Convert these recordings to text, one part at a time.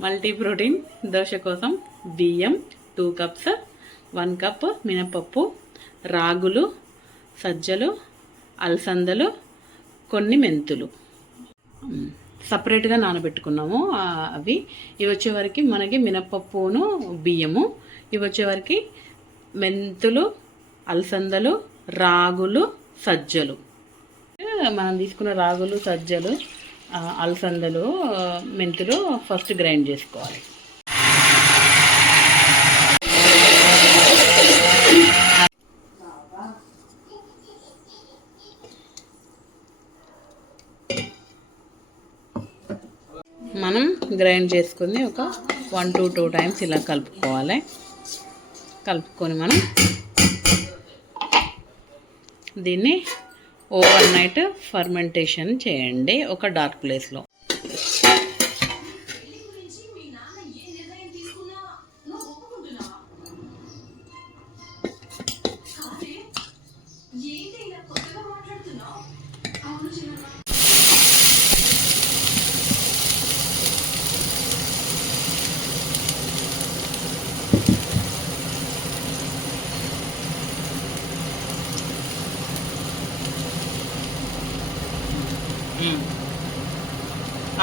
Multi protein dosa కోసం బియ్యం 2 cups, 1 cup మినపప్పు, రాగులు, సజ్జలు, అలసందలు, కొన్ని మెంతులు సపరేట్గా నానబెట్టుకున్నాము. ఇవి వచ్చేవరకు మనకి మినపప్పును బియ్యము, ఇవి వచ్చేవరకు మెంతులు, అలసందలు, రాగులు, సజ్జలు. మనం తీసుకున్న రాగులు, సజ్జలు, అలసందలు, మెంతులు ఫస్ట్ గ్రైండ్ చేసుకోవాలి. మనం గ్రైండ్ చేసుకుని ఒక 1 to 2 టైమ్స్ ఇలా కలుపుకోవాలి. కలుపుకొని మనం దీన్ని ఓవర్ నైట్ ఫర్మెంటేషన్ చేయండి ఒక డార్క్ ప్లేస్లో.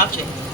ఆఫ్ చేయి.